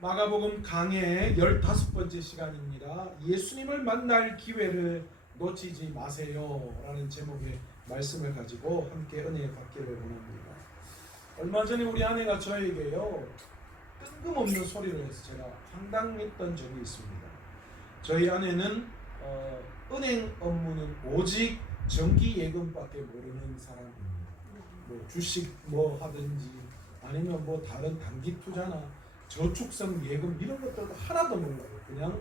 마가복음 강의 15번째 시간입니다. 예수님을 만날 기회를 놓치지 마세요 라는 제목의 말씀을 가지고 함께 은혜 받기를 원합니다. 얼마 전에 우리 아내가 저에게요 뜬금없는 소리를 해서 제가 황당했던 적이 있습니다. 저희 아내는 은행 업무는 오직 정기예금밖에 모르는 사람입니다. 뭐 주식 뭐 하든지 아니면 뭐 다른 단기 투자나 저축성 예금 이런 것들도 하나도 몰라요. 그냥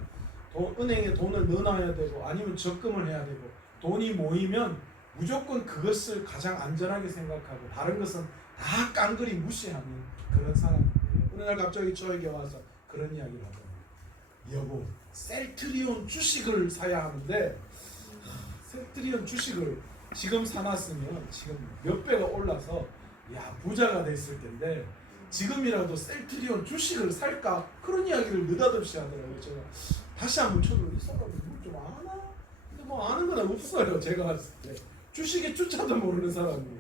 은행에 돈을 넣어놔야 되고 아니면 적금을 해야 되고 돈이 모이면 무조건 그것을 가장 안전하게 생각하고 다른 것은 다 깡그리 무시하는 그런 사람인데 어느 날 갑자기 저에게 와서 그런 이야기를 하더라고요. 여보, 셀트리온 주식을 사야 하는데 셀트리온 주식을 지금 사놨으면 지금 몇 배가 올라서 야 부자가 됐을 텐데 지금이라도 셀트리온 주식을 살까? 그런 이야기를 느닷없이 하더라고요. 제가 다시 한번 쳐도 이 사람이 좀 아나? 근데 뭐 아는 건 없어요. 제가 봤을 때 주식의 주자도 모르는 사람이에요.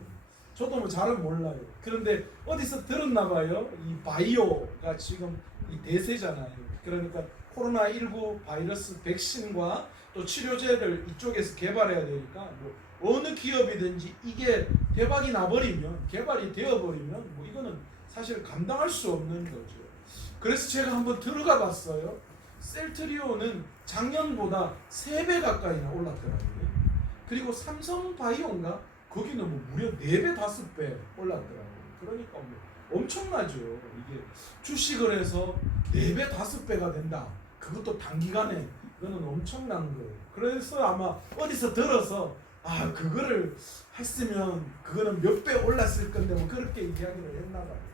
저도 뭐 잘은 몰라요. 그런데 어디서 들었나 봐요. 이 바이오가 지금 이 대세잖아요. 그러니까 코로나19 바이러스 백신과 또 치료제를 이쪽에서 개발해야 되니까 뭐 어느 기업이든지 이게 대박이 나버리면 개발이 되어버리면 뭐 이거는 사실 감당할 수 없는 거죠. 그래서 제가 한번 들어가 봤어요. 셀트리온은 작년보다 3배 가까이나 올랐더라고요. 그리고 삼성바이오인가 거기는 뭐 무려 4배 5배 올랐더라고요. 그러니까 뭐 엄청나죠. 이게 주식을 해서 4배 5배가 된다. 그것도 단기간에 이거는 엄청난 거예요. 그래서 아마 어디서 들어서 그거를 했으면 그거는 몇 배 올랐을 건데 뭐 그렇게 이야기를 했나 봐요.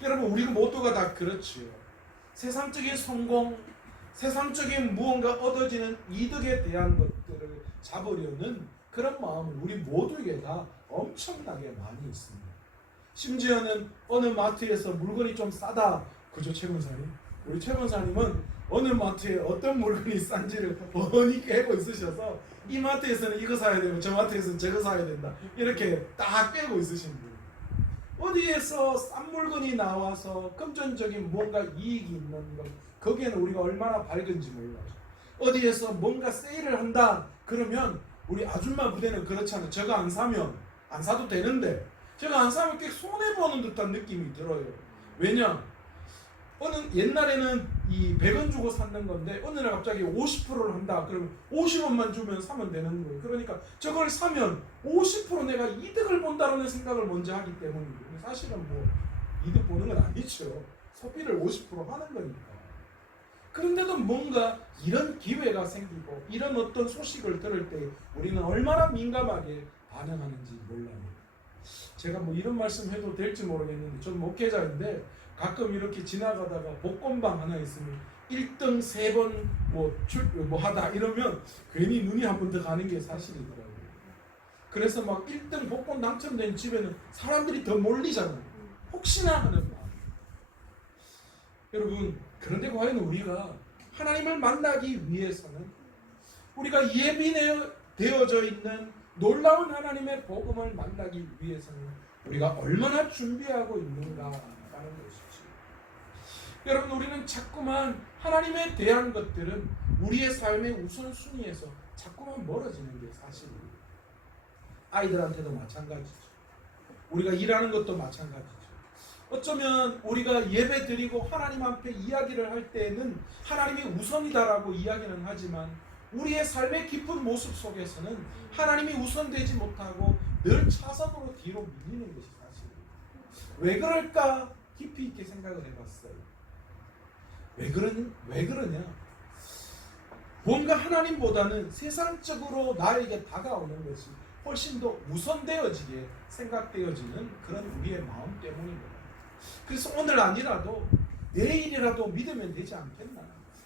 여러분 우리 모두가 다 그렇지요. 세상적인 성공, 세상적인 무언가 얻어지는 이득에 대한 것들을 잡으려는 그런 마음은 우리 모두에게 다 엄청나게 많이 있습니다. 심지어는 어느 마트에서 물건이 좀 싸다. 그죠, 최 권사님? 우리 최 권사님은 어느 마트에 어떤 물건이 싼지를 뻔히 꿰고 있으셔서 이 마트에서는 이거 사야 되고 저 마트에서는 저거 사야 된다. 이렇게 딱 꿰고 있으신 분. 어디에서 싼 물건이 나와서 금전적인 뭔가 이익이 있는 것, 거기에는 우리가 얼마나 밝은지 몰라요. 어디에서 뭔가 세일을 한다 그러면 우리 아줌마 부대는 그렇잖아요. 저거 안 사면 안 사도 되는데 저거 안 사면 꽤 손해보는 듯한 느낌이 들어요. 왜냐? 옛날에는 이 100원 주고 샀는 건데 어느 날 갑자기 50%를 한다. 그러면 50원만 주면 사면 되는 거예요. 그러니까 저걸 사면 50% 내가 이득을 본다는 생각을 먼저 하기 때문이에요. 사실은 뭐 이득 보는 건 아니죠. 소비를 50% 하는 거니까. 그런데도 뭔가 이런 기회가 생기고 이런 어떤 소식을 들을 때 우리는 얼마나 민감하게 반응하는지 몰라요. 제가 뭐 이런 말씀 해도 될지 모르겠는데 저는 목회자인데 가끔 이렇게 지나가다가 복권방 하나 있으면 1등 3번 뭐 하다 이러면 괜히 눈이 한 번 더 가는 게 사실이더라고요. 그래서 막 1등 복권 당첨된 집에는 사람들이 더 몰리잖아요. 혹시나 하는 마음. 여러분 그런데 과연 우리가 하나님을 만나기 위해서는 우리가 예비되어져 있는 놀라운 하나님의 복음을 만나기 위해서는 우리가 얼마나 준비하고 있는가라는 것이죠. 여러분 우리는 자꾸만 하나님에 대한 것들은 우리의 삶의 우선순위에서 자꾸만 멀어지는 게 사실입니다. 아이들한테도 마찬가지죠. 우리가 일하는 것도 마찬가지죠. 어쩌면 우리가 예배 드리고 하나님 앞에 이야기를 할 때는 하나님이 우선이다라고 이야기는 하지만 우리의 삶의 깊은 모습 속에서는 하나님이 우선되지 못하고 늘 차선으로 뒤로 밀리는 것이 사실입니다. 왜 그럴까 깊이 있게 생각을 해봤어요. 왜 그러냐? 뭔가 하나님보다는 세상적으로 나에게 다가오는 것이 훨씬 더 우선되어지게 생각되어지는 그런 우리의 마음 때문입니다. 그래서 오늘 아니라도 내일이라도 믿으면 되지 않겠나?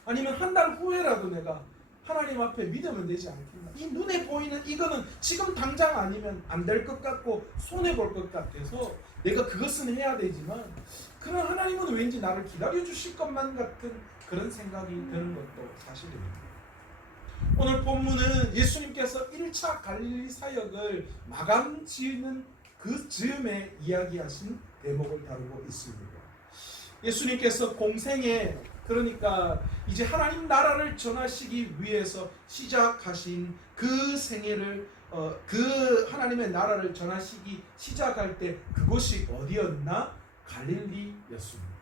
아니면 한 달 후에라도 내가 하나님 앞에 믿으면 되지 않겠나? 이 눈에 보이는 이거는 지금 당장 아니면 안 될 것 같고 손해볼 것 같아서 내가 그것은 해야 되지만 그런 하나님은 왠지 나를 기다려 주실 것만 같은 그런 생각이 드는 것도 사실입니다. 오늘 본문은 예수님께서 1차 갈릴리 사역을 마감 지는 그 즈음에 이야기하신 대목을 다루고 있습니다. 예수님께서 공생에, 그러니까 이제 하나님 나라를 전하시기 위해서 시작하신 그 생애를 그 하나님의 나라를 전하시기 시작할 때 그곳이 어디였나? 갈릴리였습니다.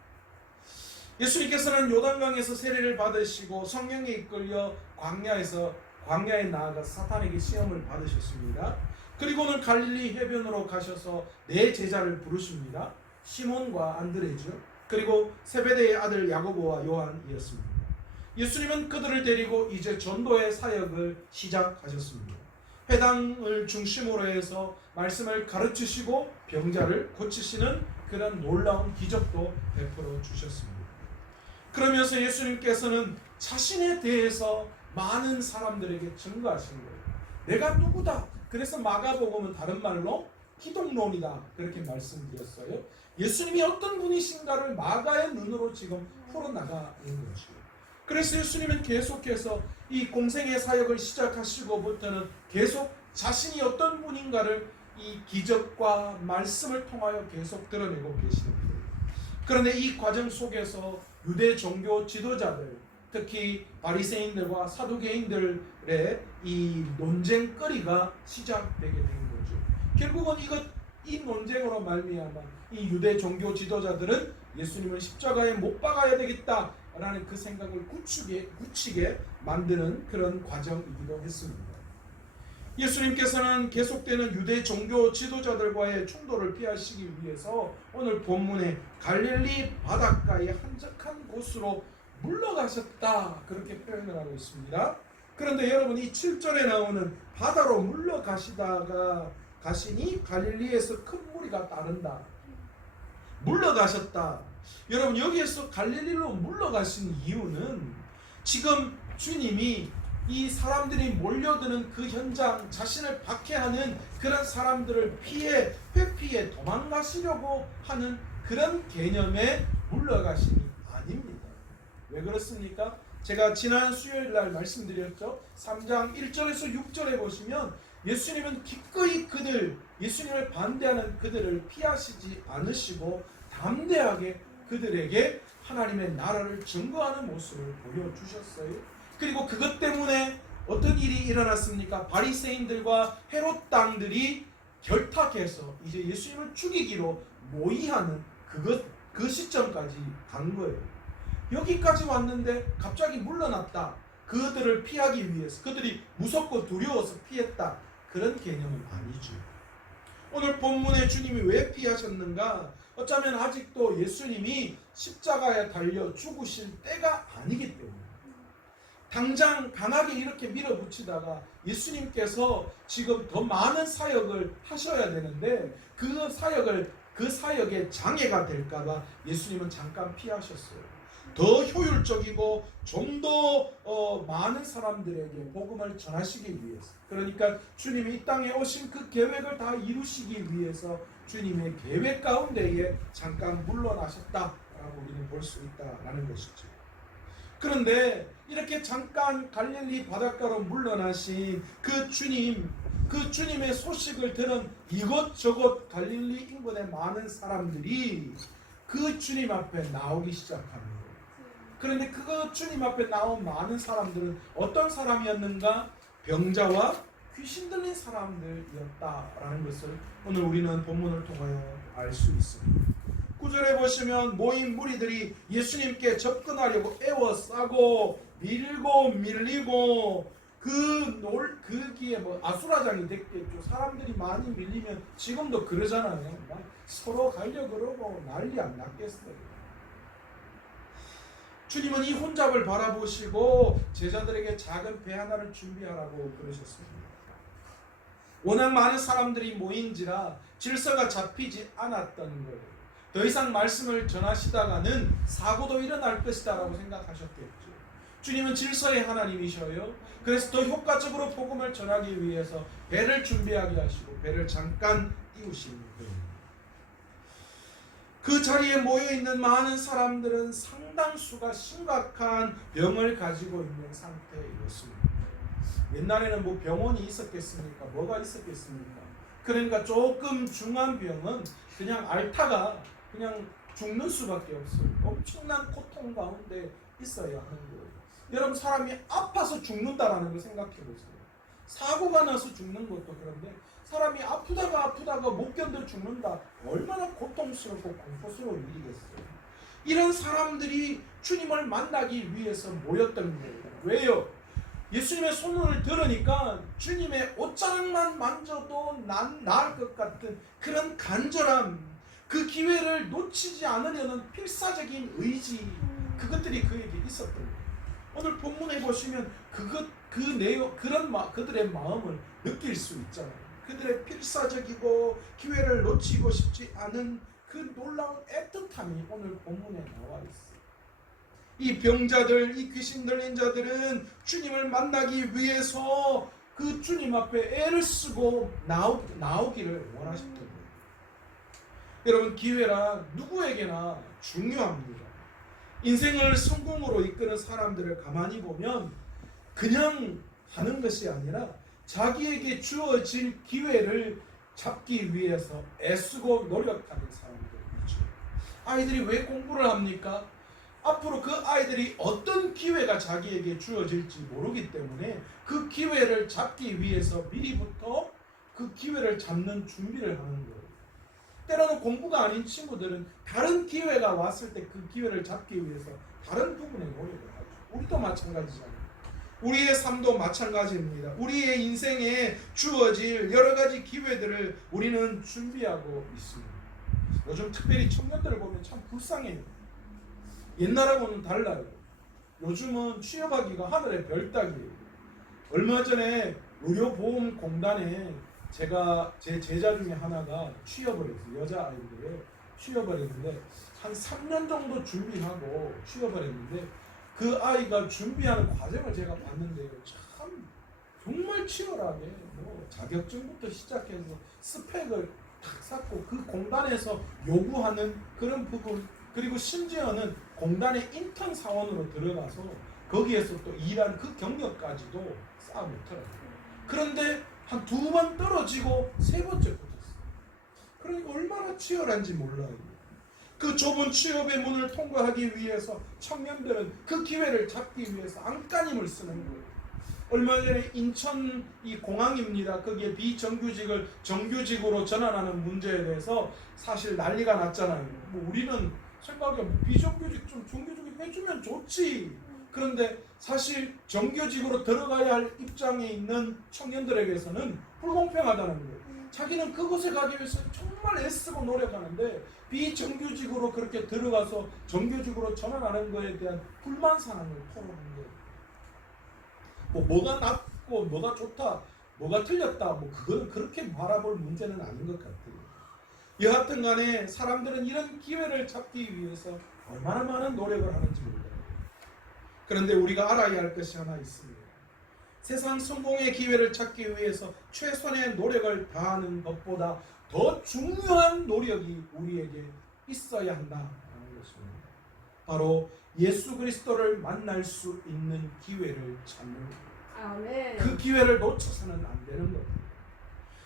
예수님께서는 요단강에서 세례를 받으시고 성령에 이끌려 광야에 나아가 사탄에게 시험을 받으셨습니다. 그리고는 갈릴리 해변으로 가셔서 네 제자를 부르십니다. 시몬과 안드레죠. 그리고 세베대의 아들 야고보와 요한이었습니다. 예수님은 그들을 데리고 이제 전도의 사역을 시작하셨습니다. 회당을 중심으로 해서 말씀을 가르치시고 병자를 고치시는 그런 놀라운 기적도 베풀어 주셨습니다. 그러면서 예수님께서는 자신에 대해서 많은 사람들에게 증거하신 거예요. 내가 누구다. 그래서 마가복음은 다른 말로 기독론이다 그렇게 말씀드렸어요. 예수님이 어떤 분이신가를 마가의 눈으로 지금 풀어나가는 것이에요. 그래서 예수님은 계속해서 이 공생의 사역을 시작하시고부터는 계속 자신이 어떤 분인가를 이 기적과 말씀을 통하여 계속 드러내고 계시는 거예요. 그런데 이 과정 속에서 유대 종교 지도자들, 특히 바리새인들과 사두개인들의 이 논쟁거리가 시작되게 된 거죠. 결국은 이 논쟁으로 말미암아 이 유대 종교 지도자들은 예수님을 십자가에 못 박아야 되겠다라는 그 생각을 굳히게 만드는 그런 과정이기도 했습니다. 예수님께서는 계속되는 유대 종교 지도자들과의 충돌을 피하시기 위해서 오늘 본문에 갈릴리 바닷가의 한적한 곳으로 물러가셨다 그렇게 표현을 하고 있습니다. 그런데 여러분 이 7절에 나오는 바다로 가시니 갈릴리에서 큰 무리가 따른다. 물러가셨다. 여러분 여기에서 갈릴리로 물러가신 이유는 지금 주님이 이 사람들이 몰려드는 그 현장, 자신을 박해하는 그런 사람들을 회피해 도망가시려고 하는 그런 개념의 물러가심이 아닙니다. 왜 그렇습니까? 제가 지난 수요일 날 말씀드렸죠. 3장 1절에서 6절에 보시면 예수님은 기꺼이 예수님을 반대하는 그들을 피하시지 않으시고 담대하게 그들에게 하나님의 나라를 증거하는 모습을 보여주셨어요. 그리고 그것 때문에 어떤 일이 일어났습니까? 바리새인들과 헤롯 당들이 결탁해서 이제 예수님을 죽이기로 모의하는 그 시점까지 간 거예요. 여기까지 왔는데 갑자기 물러났다. 그들을 피하기 위해서, 그들이 무섭고 두려워서 피했다. 그런 개념은 아니죠. 오늘 본문에 주님이 왜 피하셨는가? 어쩌면 아직도 예수님이 십자가에 달려 죽으실 때가 아니기 때문에 당장 강하게 이렇게 밀어붙이다가 예수님께서 지금 더 많은 사역을 하셔야 되는데 그 사역에 장애가 될까봐 예수님은 잠깐 피하셨어요. 더 효율적이고 좀 더 많은 사람들에게 복음을 전하시기 위해서, 그러니까 주님이 이 땅에 오신 그 계획을 다 이루시기 위해서 주님의 계획 가운데에 잠깐 물러나셨다라고 우리는 볼 수 있다라는 것이죠. 그런데 이렇게 잠깐 갈릴리 바닷가로 물러나신 그 주님의 소식을 들은 이것저것 갈릴리 인근의 많은 사람들이 그 주님 앞에 나오기 시작하는 거예요. 그런데 그 주님 앞에 나온 많은 사람들은 어떤 사람이었는가? 병자와 귀신 들린 사람들이었다라는 것을 오늘 우리는 본문을 통하여 알 수 있습니다. 9절에 보시면 모인 무리들이 예수님께 접근하려고 애워싸고 밀고 밀리고 그기에 아수라장이 됐겠죠. 사람들이 많이 밀리면 지금도 그러잖아요. 막 서로 가려 그러고 난리 안 났겠어요. 주님은 이 혼잡을 바라보시고 제자들에게 작은 배 하나를 준비하라고 그러셨습니다. 워낙 많은 사람들이 모인지라 질서가 잡히지 않았던 거예요. 더 이상 말씀을 전하시다가는 사고도 일어날 것이다 라고 생각하셨겠죠. 주님은 질서의 하나님이셔요. 그래서 더 효과적으로 복음을 전하기 위해서 배를 준비하게 하시고 배를 잠깐 띄우시는 거예요. 그 자리에 모여있는 많은 사람들은 상당수가 심각한 병을 가지고 있는 상태였습니다. 옛날에는 병원이 있었겠습니까? 뭐가 있었겠습니까? 그러니까 조금 중한 병은 그냥 앓다가 그냥 죽는 수밖에 없어요. 엄청난 고통 가운데 있어야 하는 거예요. 여러분, 사람이 아파서 죽는다라는 걸 생각해 보세요. 사고가 나서 죽는 것도 그런데 사람이 아프다가 못 견뎌 죽는다. 얼마나 고통스럽고 공포스러운 일이겠어요. 이런 사람들이 주님을 만나기 위해서 모였던 거예요. 왜요? 예수님의 소문을 들으니까 주님의 옷자락만 만져도 난 나을 것 같은 그런 간절함, 그 기회를 놓치지 않으려는 필사적인 의지, 그것들이 그에게 있었던 거예요. 오늘 본문에 보시면 그 내용, 그들의 마음을 느낄 수 있잖아요. 그들의 필사적이고 기회를 놓치고 싶지 않은 그 놀라운 애틋함이 오늘 본문에 나와 있어요. 이 병자들, 이 귀신 들린 자들은 주님을 만나기 위해서 그 주님 앞에 애를 쓰고 나오기를 원하셨던 거예요. 여러분, 기회란 누구에게나 중요합니다. 인생을 성공으로 이끄는 사람들을 가만히 보면 그냥 하는 것이 아니라 자기에게 주어질 기회를 잡기 위해서 애쓰고 노력하는 사람들 있죠. 아이들이 왜 공부를 합니까? 앞으로 그 아이들이 어떤 기회가 자기에게 주어질지 모르기 때문에 그 기회를 잡기 위해서 미리부터 그 기회를 잡는 준비를 하는 거예요. 때로는 공부가 아닌 친구들은 다른 기회가 왔을 때 그 기회를 잡기 위해서 다른 부분에 노력을 하죠. 우리도 마찬가지잖아요. 우리의 삶도 마찬가지입니다. 우리의 인생에 주어질 여러 가지 기회들을 우리는 준비하고 있습니다. 요즘 특별히 청년들을 보면 참 불쌍해요. 옛날하고는 달라요. 요즘은 취업하기가 하늘의 별 따기예요. 얼마 전에 의료보험공단에 제 제자 중에 하나가 취업을 했어요. 여자아이인데 취업을 했는데 한 3년 정도 준비하고 취업을 했는데 그 아이가 준비하는 과정을 제가 봤는데요. 참 정말 치열하게 자격증부터 시작해서 스펙을 탁 쌓고 그 공단에서 요구하는 그런 부분, 그리고 심지어는 공단의 인턴 사원으로 들어가서 거기에서 또 일한 그 경력까지도 쌓아놓더라고요. 그런데 한 2번 떨어지고 3번째 붙었어요. 그러니까 얼마나 치열한지 몰라요. 그 좁은 취업의 문을 통과하기 위해서 청년들은 그 기회를 잡기 위해서 안간힘을 쓰는 거예요. 얼마 전에 인천 이 공항입니다. 거기에 비정규직을 정규직으로 전환하는 문제에 대해서 사실 난리가 났잖아요. 우리는 생각에 비정규직 좀 정규직이 해주면 좋지. 그런데 사실 정규직으로 들어가야 할 입장에 있는 청년들에게서는 불공평하다는 거예요. 자기는 그곳에 가기 위해서 정말 애쓰고 노력하는데 비정규직으로 그렇게 들어가서 정규직으로 전환하는 것에 대한 불만사항을 토로하는 거예요. 뭐가 낫고 뭐가 좋다, 뭐가 틀렸다, 그거는 그렇게 바라볼 문제는 아닌 것 같아요. 여하튼 간에 사람들은 이런 기회를 잡기 위해서 얼마나 많은 노력을 하는지 몰라요. 그런데 우리가 알아야 할 것이 하나 있습니다. 세상 성공의 기회를 찾기 위해서 최선의 노력을 다하는 것보다 더 중요한 노력이 우리에게 있어야 한다는 것입니다. 바로 예수 그리스도를 만날 수 있는 기회를 찾는 것. 그 기회를 놓쳐서는 안 되는 겁니다.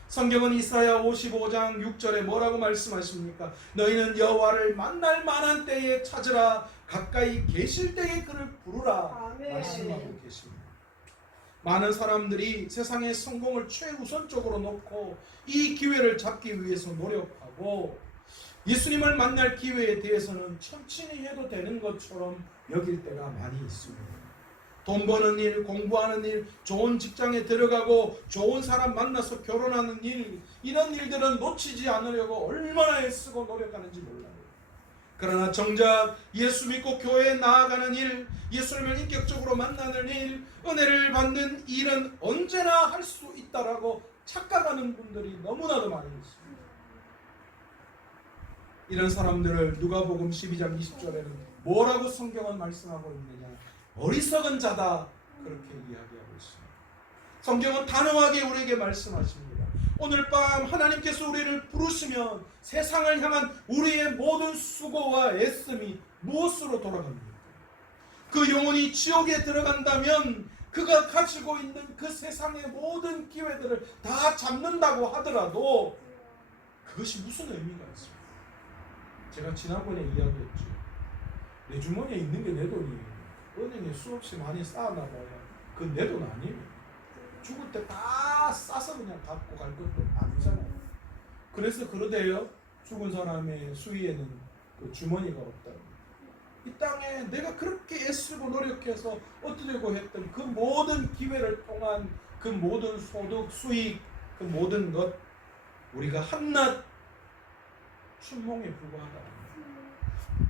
성경은 이사야 55장 6절에 뭐라고 말씀하십니까? 너희는 여호와를 만날 만한 때에 찾으라, 가까이 계실 때에 그를 부르라. 말씀하고 계십니다. 많은 사람들이 세상의 성공을 최우선적으로 놓고 이 기회를 잡기 위해서 노력하고 예수님을 만날 기회에 대해서는 천천히 해도 되는 것처럼 여길 때가 많이 있습니다. 돈 버는 일, 공부하는 일, 좋은 직장에 들어가고 좋은 사람 만나서 결혼하는 일, 이런 일들은 놓치지 않으려고 얼마나 애쓰고 노력하는지 몰라요. 그러나 정작 예수 믿고 교회에 나아가는 일, 예수님을 인격적으로 만나는 일, 은혜를 받는 일은 언제나 할 수 있다라고 착각하는 분들이 너무나도 많이 있습니다. 이런 사람들을 누가복음 12장 20절에는 뭐라고 성경은 말씀하고 있느냐? 어리석은 자다, 그렇게 이야기하고 있습니다. 성경은 단호하게 우리에게 말씀하십니다. 오늘 밤 하나님께서 우리를 부르시면 세상을 향한 우리의 모든 수고와 애씀이 무엇으로 돌아갑니까? 그 영혼이 지옥에 들어간다면 그가 가지고 있는 그 세상의 모든 기회들을 다 잡는다고 하더라도 그것이 무슨 의미가 있습니까? 제가 지난번에 이야기했죠. 내 주머니에 있는 게 내 돈이에요. 은행에 수없이 많이 쌓아놔 봐야 그 내 돈 아니에요. 죽을 때 다 싸서 그냥 갖고 갈 것도 아니잖아요. 그래서 그러대요. 죽은 사람의 수위에는 그 주머니가 없다. 이 땅에 내가 그렇게 애쓰고 노력해서 어떠려고 했던 그 모든 기회를 통한 그 모든 소득, 수익, 그 모든 것 우리가 한낱 춘몽에 불과하다.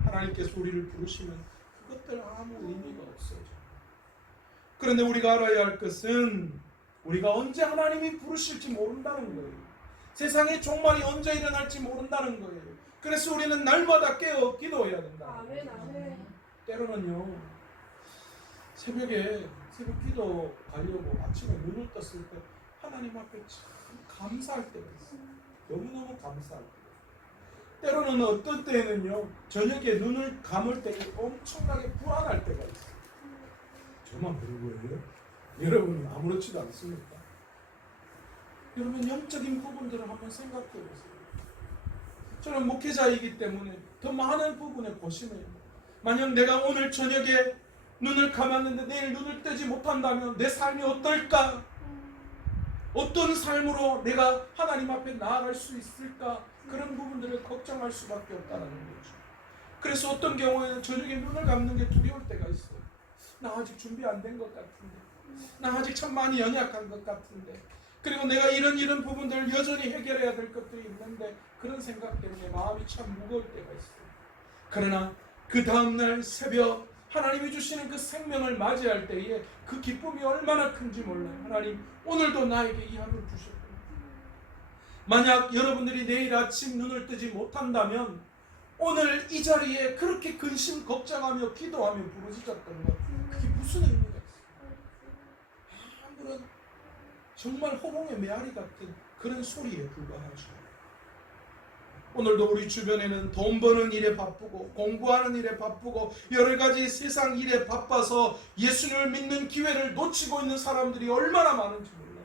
하나님께서 우리를 부르시면 그것들 아무 의미가 없어요. 그런데 우리가 알아야 할 것은 우리가 언제 하나님이 부르실지 모른다는 거예요. 세상의 종말이 언제 일어날지 모른다는 거예요. 그래서 우리는 날마다 깨어 기도해야 된다. 아멘, 아멘. 때로는요, 새벽에 새벽 기도 가려고 아침에 눈을 떴을 때 하나님 앞에 참 감사할 때가 있어요. 너무너무 감사할 때. 때로는 어떤 때는요, 저녁에 눈을 감을 때 엄청나게 불안할 때가 있어요. 저만 그런 거예요? 여러분은 아무렇지도 않습니까? 여러분 영적인 부분들을 한번 생각해 보세요. 저는 목회자이기 때문에 더 많은 부분에 고심해요. 만약 내가 오늘 저녁에 눈을 감았는데 내일 눈을 뜨지 못한다면 내 삶이 어떨까? 어떤 삶으로 내가 하나님 앞에 나아갈 수 있을까? 그런 부분들을 걱정할 수밖에 없다는 거죠. 그래서 어떤 경우에는 저녁에 눈을 감는 게 두려울 때가 있어요. 나 아직 준비 안 된 것 같은데, 나 아직 참 많이 연약한 것 같은데, 그리고 내가 이런 부분들을 여전히 해결해야 될 것들이 있는데 그런 생각 때문에 마음이 참 무거울 때가 있어요. 그러나 그 다음날 새벽 하나님이 주시는 그 생명을 맞이할 때에 그 기쁨이 얼마나 큰지 몰라요. 하나님 오늘도 나에게 이 하루를 주셨고, 만약 여러분들이 내일 아침 눈을 뜨지 못한다면 오늘 이 자리에 그렇게 근심 걱정하며 기도하며 부르짖었던 것, 그게 무슨 의미가 있어요? 아무런 정말 호롱의 메아리 같은 그런 소리에 불과하죠. 오늘도 우리 주변에는 돈 버는 일에 바쁘고 공부하는 일에 바쁘고 여러 가지 세상 일에 바빠서 예수님을 믿는 기회를 놓치고 있는 사람들이 얼마나 많은지 몰라요.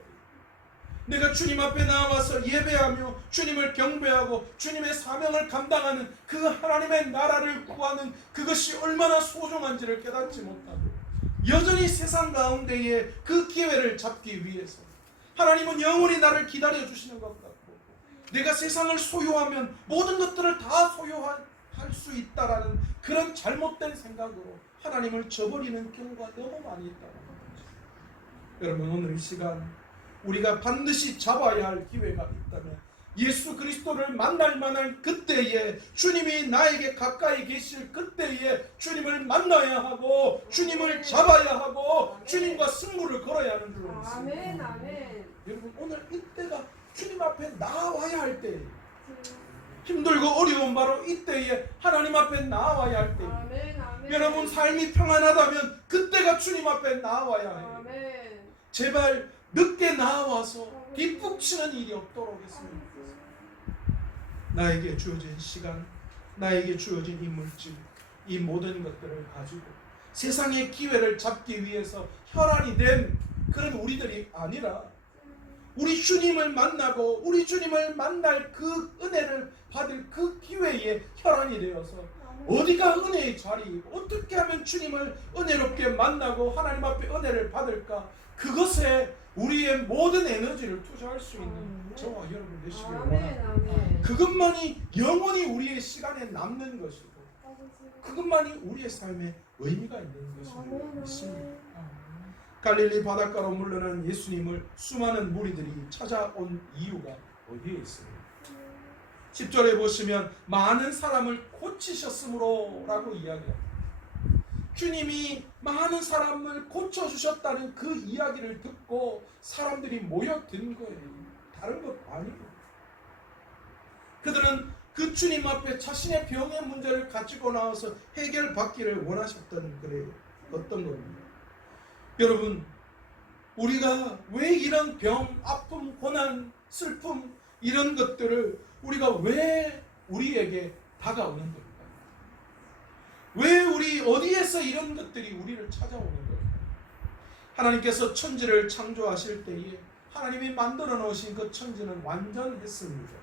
내가 주님 앞에 나와서 예배하며 주님을 경배하고 주님의 사명을 감당하는 그 하나님의 나라를 구하는 그것이 얼마나 소중한지를 깨닫지 못하고 여전히 세상 가운데에 그 기회를 잡기 위해서 하나님은 영원히 나를 기다려 주시는 것 같고, 내가 세상을 소유하면 모든 것들을 다 소유할 수 있다라는 그런 잘못된 생각으로 하나님을 저버리는 경우가 너무 많이 있다는 거죠. 여러분 오늘 이 시간 우리가 반드시 잡아야 할 기회가 있다면 예수 그리스도를 만날 만한 그때에, 주님이 나에게 가까이 계실 그때에 주님을 만나야 하고 주님을 잡아야 하고 주님과 승부를 걸어야 하는 줄로 믿습니다. 아멘, 아멘. 여러분 오늘 이때가 주님 앞에 나와야 할 때, 힘들고 어려운 바로 이때에 하나님 앞에 나와야 할 때, 아멘, 아멘. 여러분 삶이 평안하다면 그때가 주님 앞에 나와야 해요. 아멘. 제발 늦게 나와서 뒷북치는 일이 없도록 했으면 좋겠습니다. 나에게 주어진 시간, 나에게 주어진 이 물질, 이 모든 것들을 가지고 세상의 기회를 잡기 위해서 혈안이 된 그런 우리들이 아니라 우리 주님을 만나고 우리 주님을 만날 그 은혜를 받을 그 기회에 혈안이 되어서 어디가 은혜의 자리이고 어떻게 하면 주님을 은혜롭게 만나고 하나님 앞에 은혜를 받을까, 그것에 우리의 모든 에너지를 투자할 수 있는 저와 여러분 되시길 원합니다. 그것만이 영원히 우리의 시간에 남는 것이고 그것만이 우리의 삶에 의미가 있는 것을 믿습니다. 갈릴리 바닷가로 물러난 예수님을 수많은 무리들이 찾아온 이유가 어디에 있습니까? 10절에 보시면 많은 사람을 고치셨으므로 라고 이야기합니다. 주님이 많은 사람을 고쳐주셨다는 그 이야기를 듣고 사람들이 모여든 거예요. 다른 것 아니고. 그들은 그 주님 앞에 자신의 병의 문제를 가지고 나와서 해결받기를 원하셨던 그래요. 어떤 겁니다. 여러분, 우리가 왜 이런 병, 아픔, 고난, 슬픔 이런 것들을 우리가 왜 우리에게 다가오는 겁니까? 왜 우리 어디에서 이런 것들이 우리를 찾아오는 겁니까? 하나님께서 천지를 창조하실 때에 하나님이 만들어 놓으신 그 천지는 완전했습니다.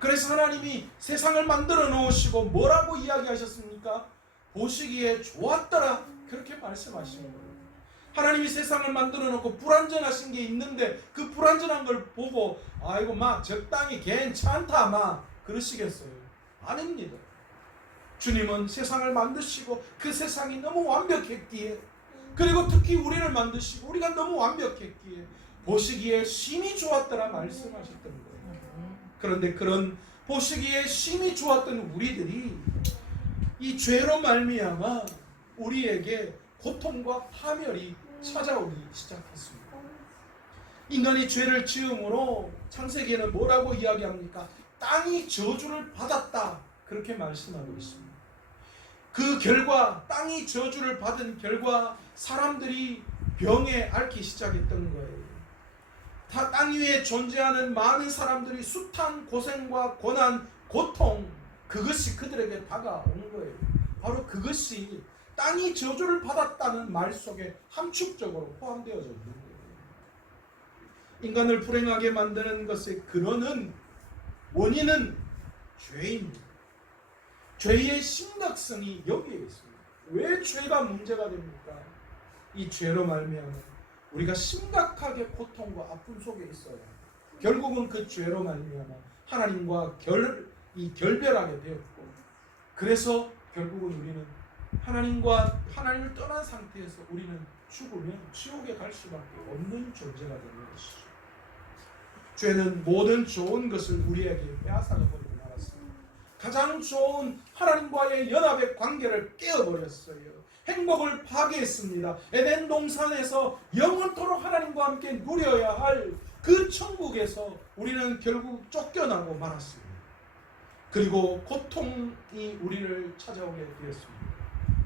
그래서 하나님이 세상을 만들어 놓으시고 뭐라고 이야기하셨습니까? 보시기에 좋았더라, 그렇게 말씀하신 거예요. 하나님이 세상을 만들어 놓고 불완전하신 게 있는데 그 불완전한 걸 보고 아이고 막 적당히 괜찮다 막 그러시겠어요? 아닙니다. 주님은 세상을 만드시고 그 세상이 너무 완벽했기에, 그리고 특히 우리를 만드시고 우리가 너무 완벽했기에 보시기에 심히 좋았더라 말씀하셨던 거예요. 그런데 그런 보시기에 심히 좋았던 우리들이 이 죄로 말미암아 우리에게 고통과 파멸이 찾아오기 시작했습니다. 인간이 죄를 지음으로 창세기에는 뭐라고 이야기합니까? 땅이 저주를 받았다, 그렇게 말씀하고 있습니다. 그 결과, 땅이 저주를 받은 결과 사람들이 병에 앓기 시작했던 거예요. 땅 위에 존재하는 많은 사람들이 숱한 고생과 고난, 고통, 그것이 그들에게 다가온 거예요. 바로 그것이 땅이 저주를 받았다는 말 속에 함축적으로 포함되어져 있는 거예요. 인간을 불행하게 만드는 것의 근원은, 원인은 죄입니다. 죄의 심각성이 여기에 있습니다. 왜 죄가 문제가 됩니까? 이 죄로 말미암아 우리가 심각하게 고통과 아픔 속에 있어요. 결국은 그 죄로 말미암아 하나님과 결별하게 되었고, 그래서 결국은 우리는 하나님을 떠난 상태에서 우리는 죽으면 지옥에 갈 수밖에 없는 존재가 되는 것이죠. 죄는 모든 좋은 것을 우리에게 빼앗아버리고 말았습니다. 가장 좋은 하나님과의 연합의 관계를 깨어버렸어요. 행복을 파괴했습니다. 에덴 동산에서 영원토록 하나님과 함께 누려야 할 그 천국에서 우리는 결국 쫓겨나고 말았습니다. 그리고 고통이 우리를 찾아오게 되었습니다.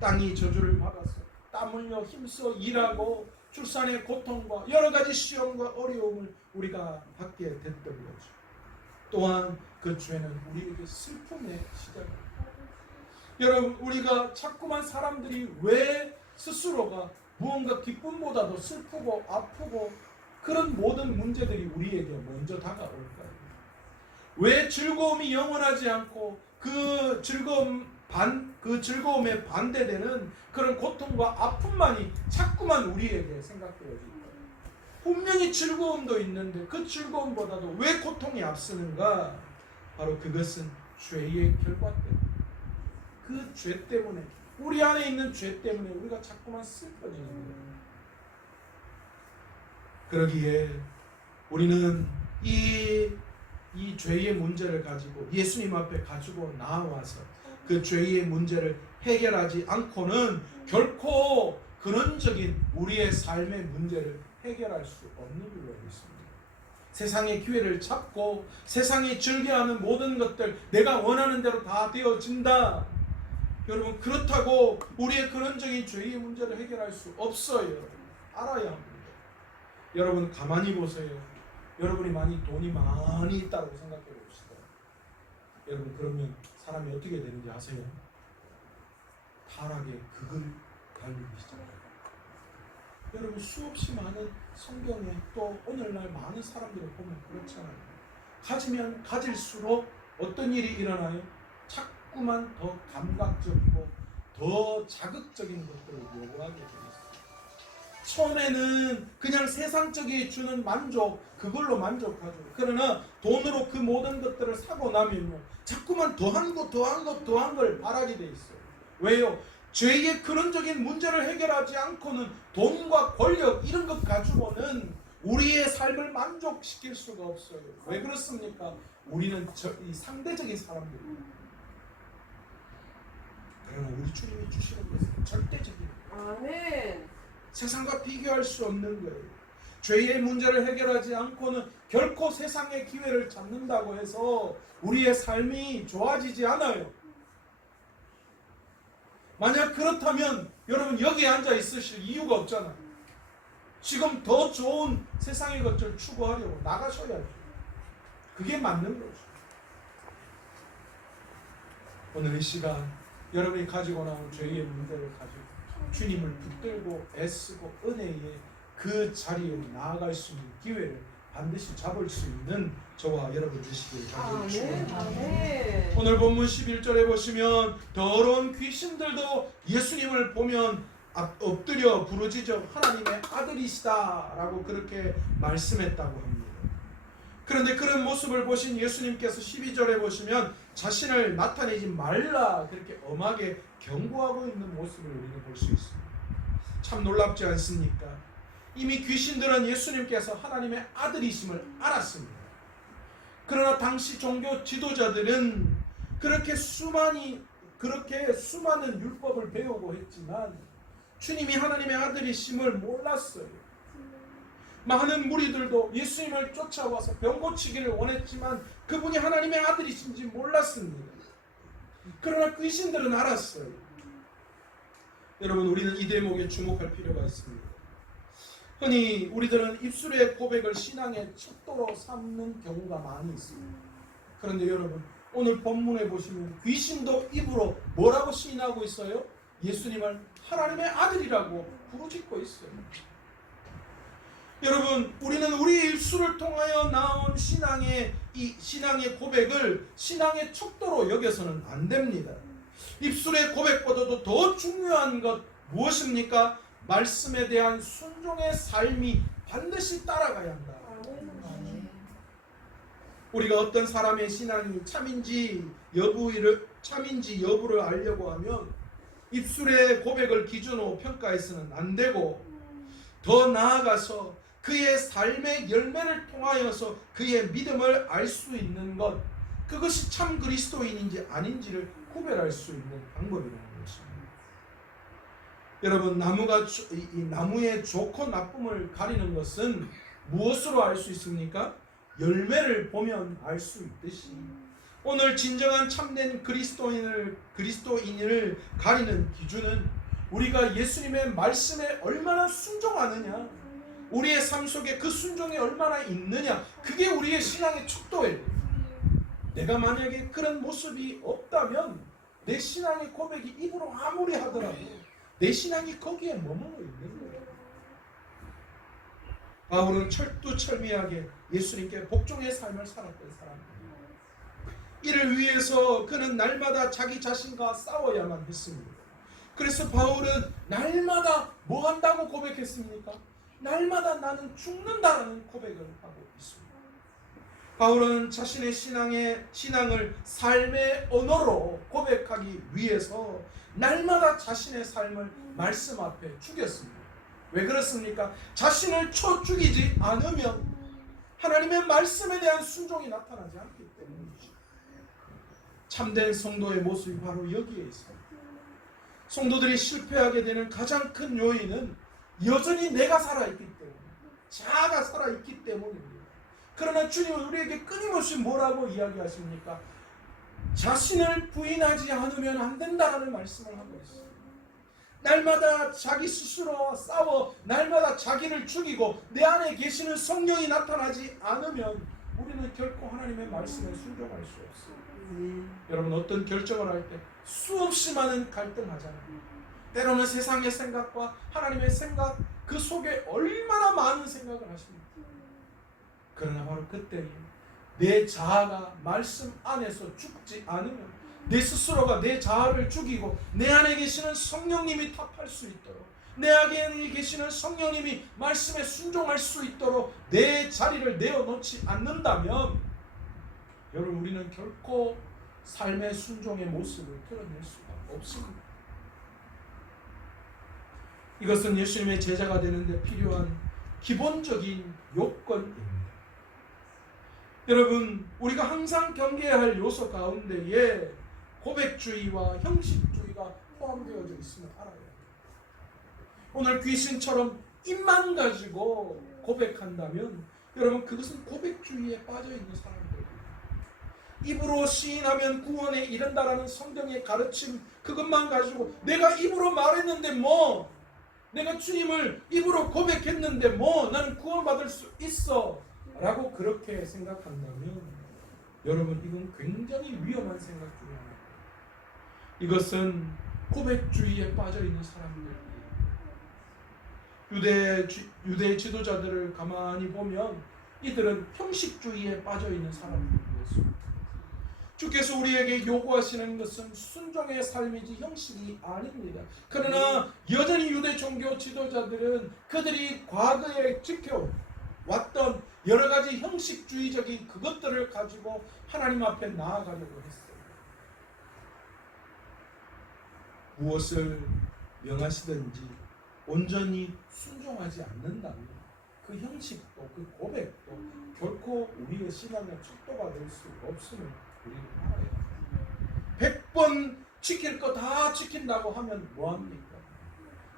땅이 저주를 받아서 땀 흘려 힘써 일하고 출산의 고통과 여러 가지 시험과 어려움을 우리가 받게 됐던 거죠. 또한 그 죄는 우리에게 슬픔의 시작입니다. 여러분, 우리가 자꾸만 사람들이 왜 스스로가 무언가 기쁨보다도 슬프고 아프고 그런 모든 문제들이 우리에게 먼저 다가올까요? 왜 즐거움이 영원하지 않고 그 즐거움에 반대되는 그런 고통과 아픔만이 자꾸만 우리에게 생각되어질까요? 분명히 즐거움도 있는데 그 즐거움보다도 왜 고통이 앞서는가? 바로 그것은 죄의 결과 때문에, 그 죄 때문에, 우리 안에 있는 죄 때문에 우리가 자꾸만 슬퍼지는 거예요. 그러기에 우리는 이 죄의 문제를 가지고 예수님 앞에 가지고 나와서 그 죄의 문제를 해결하지 않고는 결코 근원적인 우리의 삶의 문제를 해결할 수 없는 줄로 알고 있습니다. 세상의 기회를 잡고 세상이 즐겨하는 모든 것들 내가 원하는 대로 다 되어진다. 여러분, 그렇다고 우리의 근원적인 죄의 문제를 해결할 수 없어요. 알아야 합니다. 여러분, 가만히 보세요. 여러분이 돈이 많이 있다고 생각해 봅시다. 여러분, 그러면 사람이 어떻게 되는지 아세요? 타락의 극을 달리기 시작해요. 여러분, 수없이 많은 성경에 또 오늘날 많은 사람들을 보면 그렇잖아요. 가지면 가질수록 어떤 일이 일어나요? 자꾸만 더 감각적이고 더 자극적인 것들을 요구하게 돼요. 처음에는 그냥 세상적이 주는 만족, 그걸로 만족하죠. 그러나 돈으로 그 모든 것들을 사고 나면요, 자꾸만 더한 걸 바라게 돼 있어요. 왜요? 죄의 근원적인 문제를 해결하지 않고는 돈과 권력 이런 것 가지고는 우리의 삶을 만족시킬 수가 없어요. 왜 그렇습니까? 우리는 이 상대적인 사람들입니다. 그러나 우리 주님이 주시는 것은 절대적인, 아멘. 세상과 비교할 수 없는 거예요. 죄의 문제를 해결하지 않고는 결코 세상의 기회를 잡는다고 해서 우리의 삶이 좋아지지 않아요. 만약 그렇다면 여러분 여기에 앉아 있으실 이유가 없잖아요. 지금 더 좋은 세상의 것을 추구하려고 나가셔야죠. 그게 맞는 거죠. 오늘 이 시간 여러분이 가지고 나온 죄의 문제를 가지고 주님을 붙들고 애쓰고 은혜의 그 자리에 나아갈 수 있는 기회를 반드시 잡을 수 있는 저와 여러분 되시길 간절히 아멘. 축원합니다. 아멘. 오늘 본문 11절에 보시면 더러운 귀신들도 예수님을 보면 엎드려 부르짖어 하나님의 아들이시다라고 그렇게 말씀했다고 합니다. 그런데 그런 모습을 보신 예수님께서 12절에 보시면 자신을 나타내지 말라 그렇게 엄하게 경고하고 있는 모습을 우리는 볼 수 있습니다. 참 놀랍지 않습니까? 이미 귀신들은 예수님께서 하나님의 아들이심을 알았습니다. 그러나 당시 종교 지도자들은 그렇게 수많은 율법을 배우고 했지만 주님이 하나님의 아들이심을 몰랐어요. 많은 무리들도 예수님을 쫓아와서 병 고치기를 원했지만 그분이 하나님의 아들이신지 몰랐습니다. 그러나 귀신들은 알았어요. 여러분, 우리는 이 대목에 주목할 필요가 있습니다. 흔히 우리들은 입술의 고백을 신앙의 척도로 삼는 경우가 많이 있습니다. 그런데 여러분, 오늘 본문에 보시면 귀신도 입으로 뭐라고 시인하고 있어요? 예수님을 하나님의 아들이라고 부르짖고 있어요. 여러분, 우리는 우리의 입술을 통하여 나온 신앙의 고백을 신앙의 척도로 여겨서는 안 됩니다. 입술의 고백보다도 더 중요한 것 무엇입니까? 말씀에 대한 순종의 삶이 반드시 따라가야 한다. 우리가 어떤 사람의 신앙이 참인지 여부를 알려고 하면 입술의 고백을 기준으로 평가해서는 안 되고, 더 나아가서 그의 삶의 열매를 통하여서 그의 믿음을 알 수 있는 것, 그것이 참 그리스도인인지 아닌지를 구별할 수 있는 방법이라는 것입니다. 여러분, 이 나무의 좋고 나쁨을 가리는 것은 무엇으로 알 수 있습니까? 열매를 보면 알 수 있듯이 오늘 진정한 참된 그리스도인을 가리는 기준은 우리가 예수님의 말씀에 얼마나 순종하느냐, 우리의 삶 속에 그 순종이 얼마나 있느냐, 그게 우리의 신앙의 척도예요. 내가 만약에 그런 모습이 없다면 내 신앙의 고백이 입으로 아무리 하더라도 내 신앙이 거기에 머물러 있는 거예요. 바울은 철두철미하게 예수님께 복종의 삶을 살았던 사람입니다. 이를 위해서 그는 날마다 자기 자신과 싸워야만 했습니다. 그래서 바울은 날마다 뭐 한다고 고백했습니까? 날마다 나는 죽는다라는 고백을 하고 있습니다. 바울은 자신의 신앙을 삶의 언어로 고백하기 위해서 날마다 자신의 삶을 말씀 앞에 죽였습니다. 왜 그렇습니까? 자신을 죽이지 않으면 하나님의 말씀에 대한 순종이 나타나지 않기 때문이죠. 참된 성도의 모습이 바로 여기에 있습니다. 성도들이 실패하게 되는 가장 큰 요인은 여전히 내가 살아있기 때문에, 자아가 살아있기 때문입니다. 그러나 주님은 우리에게 끊임없이 뭐라고 이야기하십니까? 자신을 부인하지 않으면 안 된다라는 말씀을 하고 있어요. 날마다 자기 스스로와 싸워 날마다 자기를 죽이고 내 안에 계시는 성령이 나타나지 않으면 우리는 결코 하나님의 말씀에 순종할 수 없어요. 여러분, 어떤 결정을 할 때 수없이 많은 갈등하잖아요. 때로는 세상의 생각과 하나님의 생각, 그 속에 얼마나 많은 생각을 하십니까? 그러나 바로 그때 내 자아가 말씀 안에서 죽지 않으면, 내 스스로가 내 자아를 죽이고 내 안에 계시는 성령님이 탑할 수 있도록, 내 안에 계시는 성령님이 말씀에 순종할 수 있도록 내 자리를 내어놓지 않는다면 여러분, 우리는 결코 삶의 순종의 모습을 드러낼 수가 없습니다. 이것은 예수님의 제자가 되는데 필요한 기본적인 요건입니다. 여러분, 우리가 항상 경계해야 할 요소 가운데에 고백주의와 형식주의가 포함되어져 있음을 알아야 해요. 오늘 귀신처럼 입만 가지고 고백한다면 여러분, 그것은 고백주의에 빠져있는 사람들입니다. 입으로 시인하면 구원에 이른다라는 성경의 가르침, 그것만 가지고 내가 입으로 말했는데 뭐, 내가 주님을 입으로 고백했는데 뭐, 나는 구원받을 수 있어 라고 그렇게 생각한다면 여러분, 이건 굉장히 위험한 생각 중에 하나입니다. 이것은 고백주의에 빠져있는 사람들이에요. 유대 지도자들을 가만히 보면 이들은 형식주의에 빠져 있는 사람들이었습니다. 주께서 우리에게 요구하시는 것은 순종의 삶이지 형식이 아닙니다. 그러나 여전히 유대 종교 지도자들은 그들이 과거에 지켜왔던 여러 가지 형식주의적인 그것들을 가지고 하나님 앞에 나아가려고 했어요. 무엇을 명하시든지 온전히 순종하지 않는다면 그 형식도 그 고백도 결코 우리의 신앙의 척도가 될 수 없음을 우리는 알아야 합니다. 100번 지킬 거 다 지킨다고 하면 뭐합니까?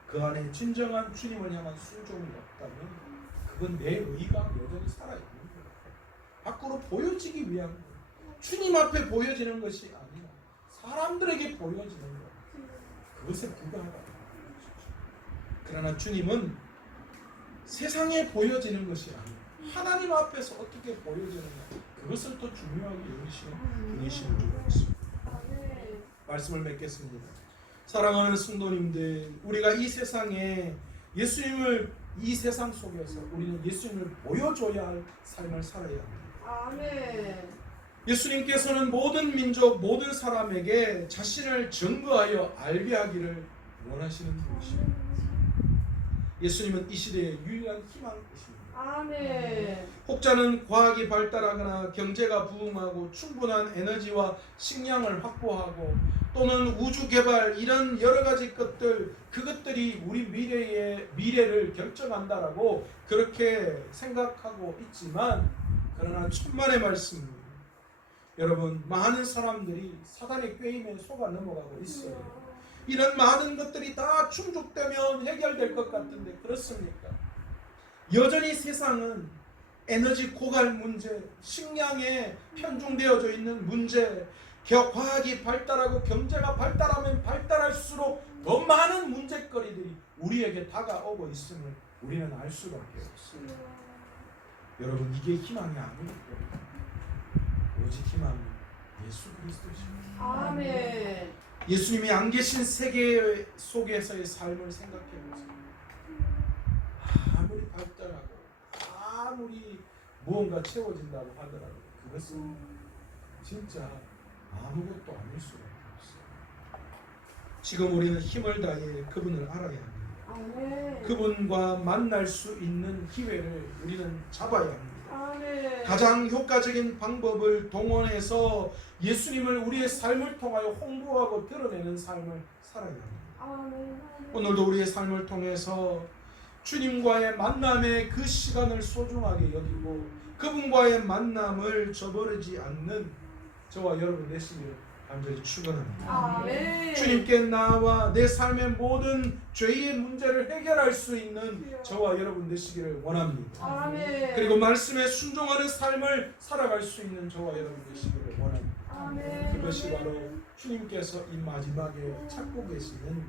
그 안에 진정한 주님을 향한 순종이 없다면 그건 내 의가 여전히 살아있는 거예요. 밖으로 보여지기 위한 거예요. 주님 앞에 보여지는 것이 아니라 사람들에게 보여지는 거예요. 그것에 불과하다. 그러나 주님은 세상에 보여지는 것이 아니라 하나님 앞에서 어떻게 보여지느냐 그것을 더 중요하게 여기시는 분이신 줄 믿습니다. 말씀을 맺겠습니다. 사랑하는 성도님들, 우리가 이 세상에 예수님을 이 세상 속에서 우리는 예수님을 보여줘야 할 삶을 살아야 합니다. 아멘. 예수님께서는 모든 민족, 모든 사람에게 자신을 증거하여 알게 하기를 원하시는 분이십니다. 예수님은 이 시대의 유일한 희망이십니다. 아멘. 혹자는 과학이 발달하거나 경제가 부흥하고 충분한 에너지와 식량을 확보하고 또는 우주 개발 이런 여러 가지 것들 그것들이 우리 미래를 결정한다라고 그렇게 생각하고 있지만 그러나 천만의 말씀입니다. 여러분 많은 사람들이 사단의 꾀임에 속아 넘어가고 있어요. 이런 많은 것들이 다 충족되면 해결될 것 같은데 그렇습니까? 여전히 세상은 에너지 고갈 문제, 식량에 편중되어져 있는 문제, 과학이 발달하고 경제가 발달하면 발달할수록 더 많은 문제거리들이 우리에게 다가오고 있음을 우리는 알 수밖에 없습니다. 여러분 이게 희망이 아닙니까? 오직 희망은 예수 그리스도십니다. 아멘. 예수님이 안 계신 세계 속에서의 삶을 생각해 보세요. 아무리 발달하고 아무리 무언가 채워진다고 하더라도 그것은 진짜 아무것도 아닐 수가 없어요. 지금 우리는 힘을 다해 그분을 알아야 합니다. 아멘. 그분과 만날 수 있는 기회를 우리는 잡아야 합니다. 아멘. 가장 효과적인 방법을 동원해서 예수님을 우리의 삶을 통하여 홍보하고 드러내는 삶을 살아야 합니다. 아멘. 오늘도 우리의 삶을 통해서 주님과의 만남의 그 시간을 소중하게 여기고 그분과의 만남을 저버리지 않는 저와 여러분 되시기를 간절히 축원합니다. 아멘. 주님께 나와 내 삶의 모든 죄의 문제를 해결할 수 있는 저와 여러분 되시기를 원합니다. 아멘. 그리고 말씀에 순종하는 삶을 살아갈 수 있는 저와 여러분 되시기를 원합니다. 아멘. 그것이 바로 주님께서 이 마지막에 찾고 계시는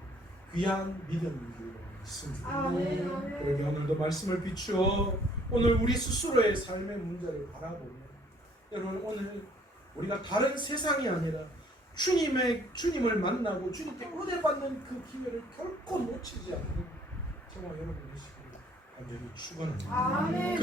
귀한 믿음인 줄 믿습니다. 아멘. 그러기 오늘도 말씀을 비추어 오늘 우리 스스로의 삶의 문제를 바라보며 여러분 오늘 우리가 다른 세상이 아니라 주님을 만나고 주님께 은혜받는 그 기회를 결코 놓치지 않는 저와 여러분 되시기를 간절히 축원합니다. 아멘.